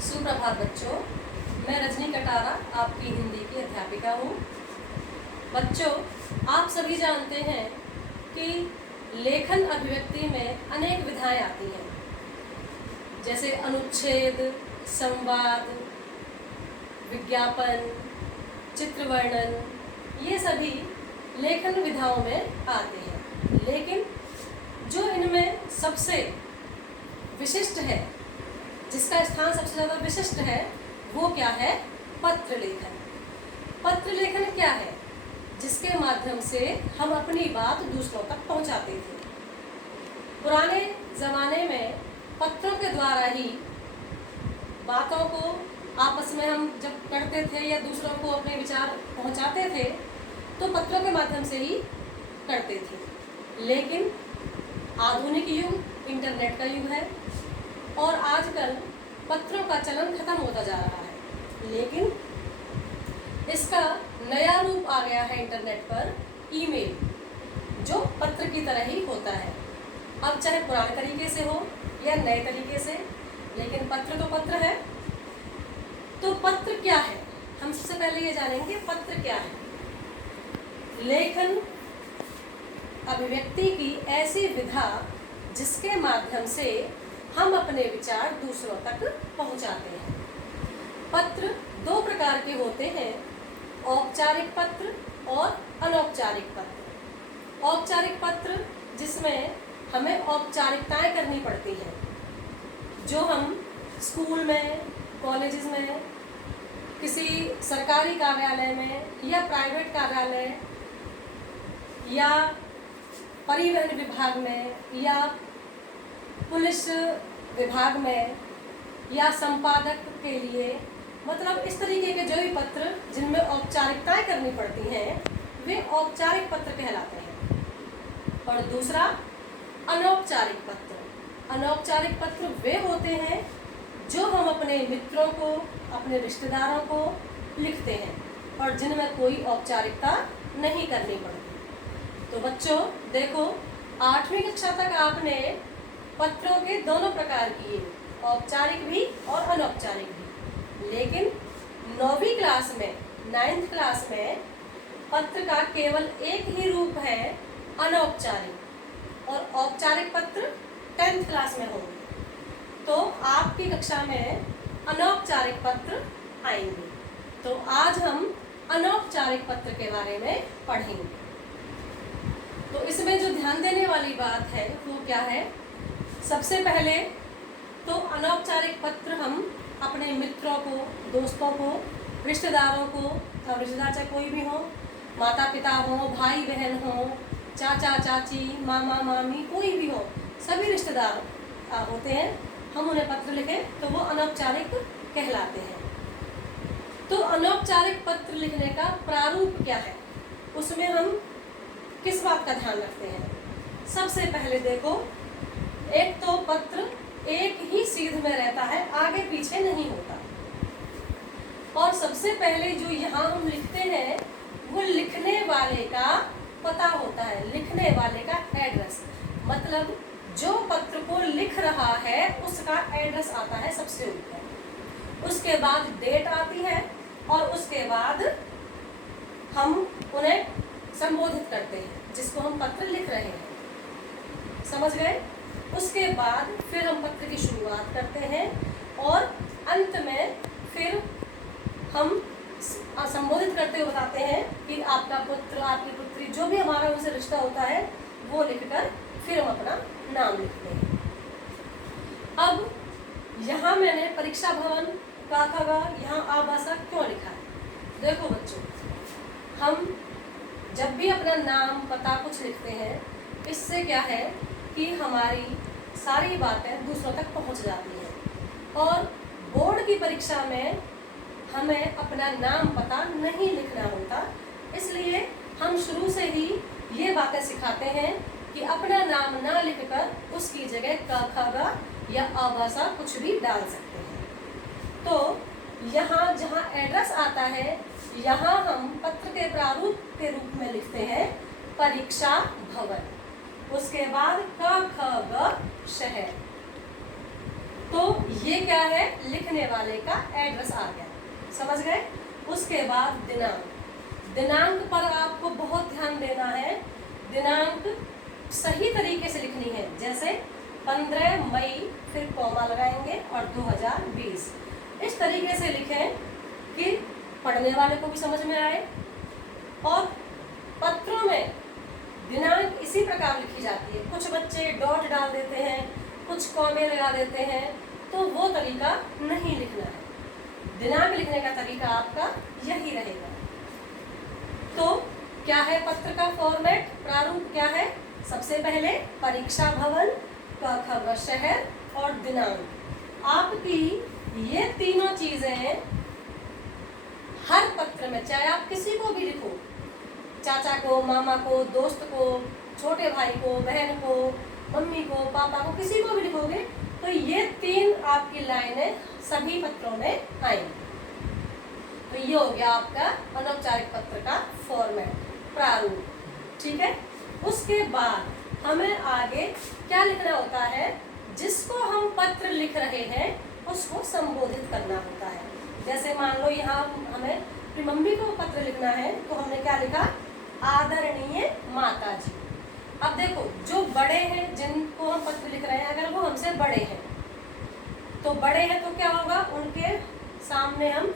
सुप्रभात बच्चों, मैं रजनी कटारा आपकी हिंदी की अध्यापिका हूँ। बच्चों, आप सभी जानते हैं कि लेखन अभिव्यक्ति में अनेक विधाएं आती हैं, जैसे अनुच्छेद, संवाद, विज्ञापन, चित्रवर्णन, ये सभी लेखन विधाओं में आते हैं। लेकिन जो इनमें सबसे विशिष्ट है, जिसका स्थान सबसे ज़्यादा विशिष्ट है, वो क्या है? पत्र लेखन। पत्र लेखन क्या है? जिसके माध्यम से हम अपनी बात दूसरों तक पहुंचाते थे। पुराने ज़माने में पत्रों के द्वारा ही बातों को आपस में हम जब करते थे या दूसरों को अपने विचार पहुंचाते थे, तो पत्रों के माध्यम से ही करते थे। लेकिन आधुनिक युग इंटरनेट का युग है और आजकल पत्रों का चलन खत्म होता जा रहा है, लेकिन इसका नया रूप आ गया है इंटरनेट पर, ईमेल, जो पत्र की तरह ही होता है। अब चाहे पुराने तरीके से हो या नए तरीके से, लेकिन पत्र तो पत्र है। तो पत्र क्या है? हम सबसे पहले ये जानेंगे पत्र क्या है। लेखन अभिव्यक्ति की ऐसी विधा जिसके माध्यम से हम अपने विचार दूसरों तक पहुंचाते हैं। पत्र दो प्रकार के होते हैं, औपचारिक पत्र और अनौपचारिक पत्र। औपचारिक पत्र जिसमें हमें औपचारिकताएं करनी पड़ती हैं, जो हम स्कूल में, कॉलेजेस में, किसी सरकारी कार्यालय में या प्राइवेट कार्यालय या परिवहन विभाग में या पुलिस विभाग में या संपादक के लिए, मतलब इस तरीके के जो भी पत्र जिनमें औपचारिकताएं करनी पड़ती हैं, वे औपचारिक पत्र कहलाते हैं। और दूसरा अनौपचारिक पत्र। अनौपचारिक पत्र वे होते हैं जो हम अपने मित्रों को, अपने रिश्तेदारों को लिखते हैं और जिनमें कोई औपचारिकता नहीं करनी पड़ती। तो बच्चों देखो, 8वीं कक्षा तक आपने पत्रों के दोनों प्रकार किए, औपचारिक भी और अनौपचारिक भी। लेकिन 9वीं क्लास में, 9th क्लास में पत्र का केवल एक ही रूप है, अनौपचारिक, और औपचारिक पत्र 10th क्लास में होंगे। तो आपकी कक्षा में अनौपचारिक पत्र आएंगे। तो आज हम अनौपचारिक पत्र के बारे में पढ़ेंगे। तो इसमें जो ध्यान देने वाली बात है वो क्या है? सबसे पहले तो अनौपचारिक पत्र हम अपने मित्रों को, दोस्तों को, रिश्तेदारों को, अब रिश्तेदार चाहे कोई भी हो, माता पिता हो, भाई बहन हो, चाचा चाची, मामा मामी, कोई भी हो, सभी रिश्तेदार होते हैं, हम उन्हें पत्र लिखें तो वो अनौपचारिक कहलाते हैं। तो अनौपचारिक पत्र लिखने का प्रारूप क्या है, उसमें हम किस बात का ध्यान रखते हैं? सबसे पहले देखो, एक तो पत्र एक ही सीध में रहता है, आगे पीछे नहीं होता। और सबसे पहले जो यहाँ हम लिखते हैं वो लिखने वाले का पता होता है, लिखने वाले का एड्रेस, मतलब जो पत्र को लिख रहा है उसका एड्रेस आता है सबसे ऊपर। उसके बाद डेट आती है और उसके बाद हम उन्हें संबोधित करते हैं जिसको हम पत्र लिख रहे हैं। समझ गए? उसके बाद फिर हम पत्र की शुरुआत करते हैं और अंत में फिर हम संबोधित करते हुए बताते हैं कि आपका पुत्र, आपकी पुत्री, जो भी हमारा उनसे रिश्ता होता है वो लिखकर फिर हम अपना नाम लिखते हैं। अब यहाँ मैंने परीक्षा भवन, काकागा, यहाँ आभासा क्यों लिखा है? देखो बच्चों, हम जब भी अपना नाम, पता कुछ लिखते हैं, इससे क्या है कि हमारी सारी बातें दूसरों तक पहुंच जाती हैं। और बोर्ड की परीक्षा में हमें अपना नाम, पता नहीं लिखना होता, इसलिए हम शुरू से ही ये बातें सिखाते हैं कि अपना नाम ना लिखकर उसकी जगह क, ख, ग या आभासा कुछ भी डाल सकते हैं। तो यहाँ जहाँ एड्रेस आता है, यहाँ हम पत्र के प्रारूप के रूप में लिखते हैं परीक्षा भवन, उसके बाद क, ख, ग शहर, तो ये क्या है, लिखने वाले का एड्रेस आ गया, समझ गए। उसके बाद दिनांक, दिनांक पर आपको बहुत ध्यान देना है। दिनांक सही तरीके से लिखनी है, जैसे 15 मई फिर कॉमा लगाएंगे और 2020, इस तरीके से लिखें कि पढ़ने वाले को भी समझ में आए। और पत्रों में दिनांक इसी प्रकार लिखी जाती है, कुछ बच्चे डॉट डाल देते हैं, कुछ कॉमे लगा देते हैं, तो वो तरीका नहीं लिखना है। दिनांक लिखने का तरीका आपका यही रहेगा। तो क्या है पत्र का फॉर्मेट, प्रारूप क्या है, सबसे पहले परीक्षा भवन, क ख ग शहर और दिनांक। आपकी ये तीनों चीजें हर पत्र में, चाहे आप किसी को भी लिखो, चाचा को, मामा को, दोस्त को, छोटे भाई को, बहन को, मम्मी को, पापा को, किसी को भी लिखोगे तो ये 3 आपकी लाइनें सभी पत्रों में आएंगी। तो ये हो गया आपका अनौपचारिक पत्र का फॉर्मेट, प्रारूप, ठीक है। उसके बाद हमें आगे क्या लिखना होता है, जिसको हम पत्र लिख रहे हैं उसको संबोधित करना होता है। जैसे मान लो यहाँ हमें अपनी मम्मी को पत्र लिखना है, तो हमने क्या लिखा, आदरणीय माता जी। अब देखो, जो बड़े हैं जिनको हम पत्र लिख रहे हैं, अगर वो हमसे बड़े हैं तो बड़े हैं तो क्या होगा, उनके सामने हम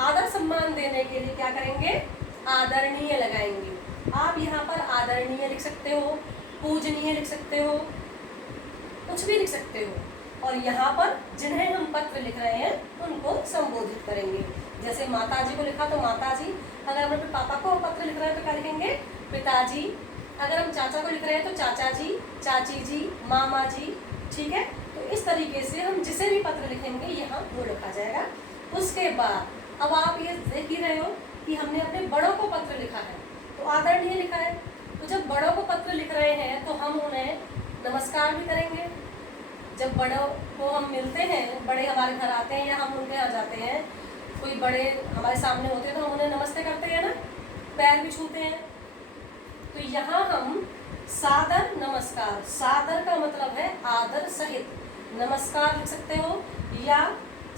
आदर सम्मान देने के लिए क्या करेंगे, आदरणीय लगाएंगे। आप यहाँ पर आदरणीय लिख सकते हो, पूजनीय लिख सकते हो, कुछ भी लिख सकते हो। और यहाँ पर जिन्हें हम पत्र लिख रहे हैं उनको संबोधित करेंगे। जैसे माता जी को लिखा तो माता जी, अगर हम अपने पापा को पत्र लिख रहे हैं तो क्या लिखेंगे, पिताजी। अगर हम चाचा को लिख रहे हैं तो चाचा जी, चाची जी, मामा जी, ठीक है। तो इस तरीके से हम जिसे भी पत्र लिखेंगे यहाँ वो लिखा जाएगा। उसके बाद अब आप ये देख ही रहे हो कि हमने अपने बड़ों को पत्र लिखा है तो आदरणीय लिखा है। तो जब बड़ों को पत्र लिख रहे हैं तो हम उन्हें नमस्कार भी करेंगे। जब बड़ों को हम मिलते हैं, बड़े हमारे घर आते हैं या हम उनके यहाँ जाते हैं, कोई बड़े हमारे सामने होते हैं तो हम उन्हें नमस्ते करते हैं ना, पैर भी छूते हैं। तो यहाँ हम सादर नमस्कार, सादर का मतलब है आदर सहित, नमस्कार लिख सकते हो या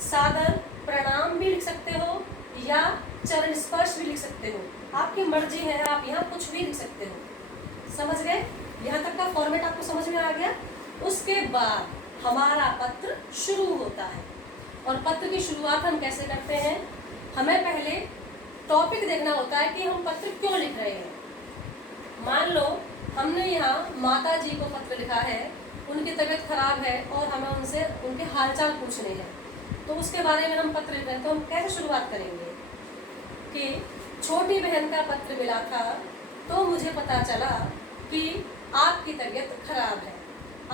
सादर प्रणाम भी लिख सकते हो या चरण स्पर्श भी लिख सकते हो, आपकी मर्जी है, आप यहाँ कुछ भी लिख सकते हो। समझ गए, यहाँ तक का फॉर्मेट आपको समझ में आ गया। उसके बाद हमारा पत्र शुरू होता है। और पत्र की शुरुआत हम कैसे करते हैं, हमें पहले टॉपिक देखना होता है कि हम पत्र क्यों लिख रहे हैं। मान लो हमने यहाँ माता जी को पत्र लिखा है, उनकी तबीयत खराब है और हमें उनसे उनके हालचाल पूछने हैं, तो उसके बारे में हम पत्र लिख रहे हैं। तो हम कैसे शुरुआत करेंगे कि छोटी बहन का पत्र मिला था तो मुझे पता चला कि आपकी तबीयत खराब है।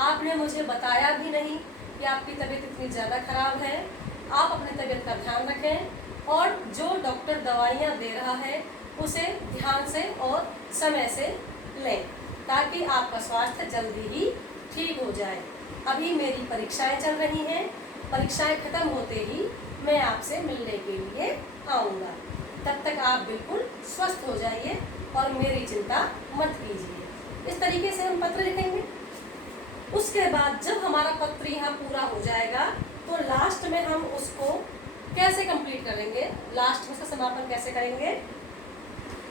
आपने मुझे बताया भी नहीं कि आपकी तबीयत इतनी ज़्यादा खराब है। आप अपनी तबीयत का ध्यान रखें और जो डॉक्टर दवाइयाँ दे रहा है उसे ध्यान से और समय से लें ताकि आपका स्वास्थ्य जल्दी ही ठीक हो जाए। अभी मेरी परीक्षाएं चल रही हैं, परीक्षाएं खत्म होते ही मैं आपसे मिलने के लिए आऊँगा। तब तक आप बिल्कुल स्वस्थ हो जाइए और मेरी चिंता मत कीजिए। इस तरीके से हम पत्र लिखेंगे। उसके बाद जब हमारा पत्र यहाँ पूरा हो जाएगा तो लास्ट में हम उसको कैसे कंप्लीट करेंगे, लास्ट में उसका समापन कैसे करेंगे।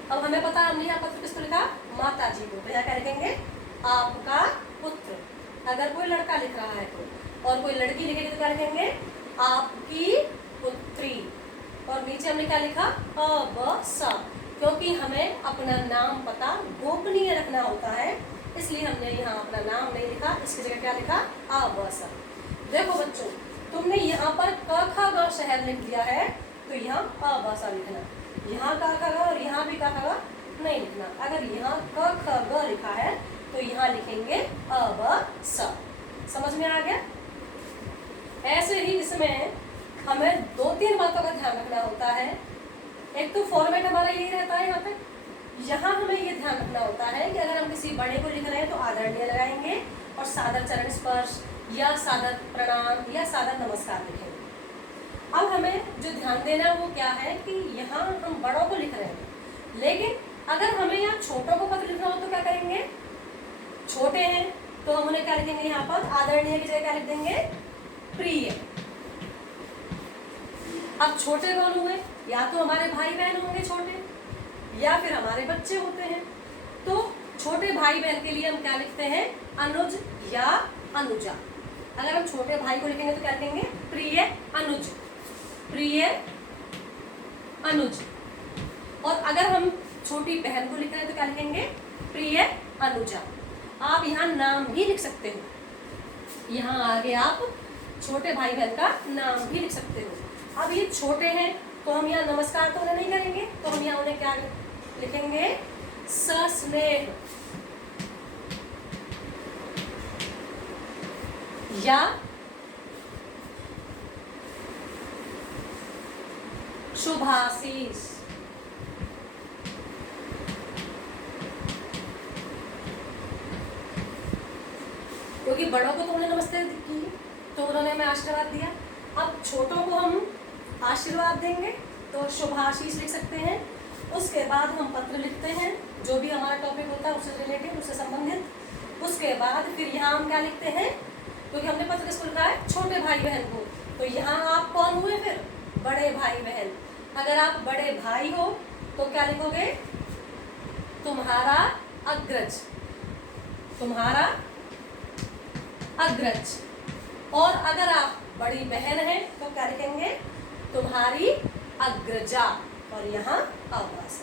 अब हमें पता है हमने यहाँ पत्र किसको लिखा, माता जी को, तो यहाँ क्या लिखेंगे, आपका पुत्र। अगर कोई लड़का लिख रहा है तो, और कोई लड़की लिखेगी तो क्या लिखेंगे, आपकी पुत्री। और नीचे हमने क्या लिखा, अ ब स, क्योंकि हमें अपना नाम पता गोपनीय रखना होता है, इसलिए हमने यहाँ अपना नाम नहीं लिखा, इसकी जगह क्या लिखा, अ ब स। देखो बच्चों, तुमने यहाँ पर क ख ग शहर लिख दिया है तो यहाँ अ ब स लिखना, यहाँ क ख ग और यहाँ भी क ख ग नहीं लिखना। अगर यहाँ क ख ग लिखा है तो यहाँ लिखेंगे अ ब स। समझ में आ गया। ऐसे ही इसमें हमें 2-3 बातों का ध्यान रखना होता है। एक तो फॉर्मेट हमारा यही रहता है यहाँ तक, यहाँ हमें ये ध्यान रखना होता है कि अगर हम किसी बड़े को लिख रहे हैं तो आदरणीय लगाएंगे और सादर चरण स्पर्श या सादर प्रणाम या सादर नमस्कार लिखेंगे। अब हमें जो ध्यान देना है वो क्या है कि यहाँ हम बड़ों को लिख रहे हैं, लेकिन अगर हमें यहाँ छोटों को पत्र लिखना हो तो क्या करेंगे, छोटे हैं तो हम उन्हें क्या लिखेंगे, यहाँ पर आदरणीय की जगह क्या लिख देंगे, प्रिय। अब छोटे कौन हुए? या तो हमारे भाई बहन होंगे छोटे, या फिर हमारे बच्चे होते हैं। तो छोटे भाई बहन के लिए हम क्या लिखते हैं? अनुज या अनुजा। अगर हम छोटे भाई को लिखेंगे तो क्या लिखेंगे? प्रिय अनुज, प्रिय अनुज। और अगर हम छोटी बहन को लिख रहे हैं तो क्या लिखेंगे? प्रिय अनुजा। आप यहाँ नाम भी लिख सकते हो, यहाँ आगे आप छोटे भाई बहन का नाम भी लिख सकते हो। अब ये छोटे हैं तो हम यहाँ नमस्कार तो उन्हें नहीं करेंगे, तो हम यहाँ उन्हें क्या लिखेंगे? सस्नेह या शुभाशीष। क्योंकि बड़ों को तो उन्होंने नमस्ते की तो उन्होंने हमें आशीर्वाद दिया। अब छोटों को हम आशीर्वाद देंगे तो शुभाशीष लिख सकते हैं। उसके बाद हम पत्र लिखते हैं, जो भी हमारा टॉपिक होता है उससे रिलेटेड, उससे संबंधित। उसके बाद फिर यहाँ हम क्या लिखते हैं? क्योंकि हमने पत्र किसको लिखा है? छोटे भाई बहन को। तो यहाँ आप कौन हुए फिर? बड़े भाई बहन। अगर आप बड़े भाई हो तो क्या लिखोगे? तुम्हारा अग्रज, तुम्हारा अग्रज। और अगर आप बड़ी बहन हैं तो क्या लिखेंगे? तुम्हारी अग्रजा। और यहाँ आवास।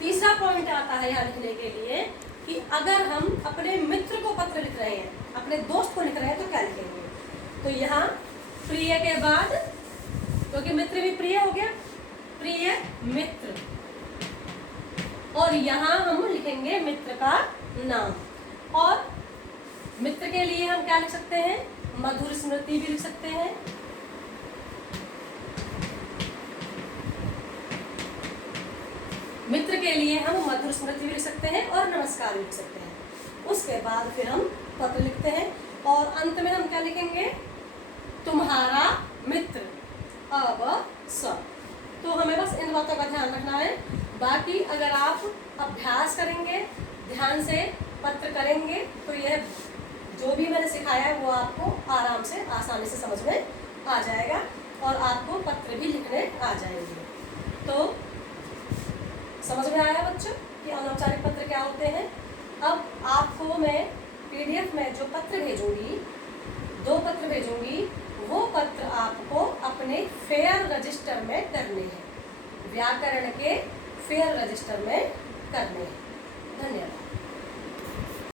तीसरा पॉइंट आता है यहाँ लिखने के लिए कि अगर हम अपने मित्र को पत्र लिख रहे हैं, अपने दोस्त को लिख रहे हैं तो क्या लिखेंगे? तो यहाँ प्रिय के बाद, क्योंकि मित्र भी प्रिय हो गया, प्रिय मित्र। और यहाँ हम लिखेंगे मित्र का नाम। और मित्र के लिए हम क्या लिख सकते हैं? मधुर स्मृति भी लिख सकते हैं। मित्र के लिए हम मधुर स्मृति भी लिख सकते हैं और नमस्कार भी लिख सकते हैं। उसके बाद फिर हम पत्र लिखते हैं और अंत में हम क्या लिखेंगे? तुम्हारा मित्र अवश्य। तो हमें बस इन बातों का ध्यान रखना है। बाकी अगर आप अभ्यास करेंगे, ध्यान से पत्र करेंगे तो यह जो भी मैंने सिखाया है वो आपको आराम से, आसानी से समझ में आ जाएगा और आपको पत्र भी लिखने आ जाएंगे। तो समझ में आया बच्चों कि अनौपचारिक पत्र क्या होते हैं? अब आपको मैं PDF में जो पत्र भेजूंगी, 2 पत्र भेजूंगी, वो पत्र आपको अपने फेयर रजिस्टर में करने हैं, व्याकरण के फेयर रजिस्टर में करने हैं। धन्यवाद।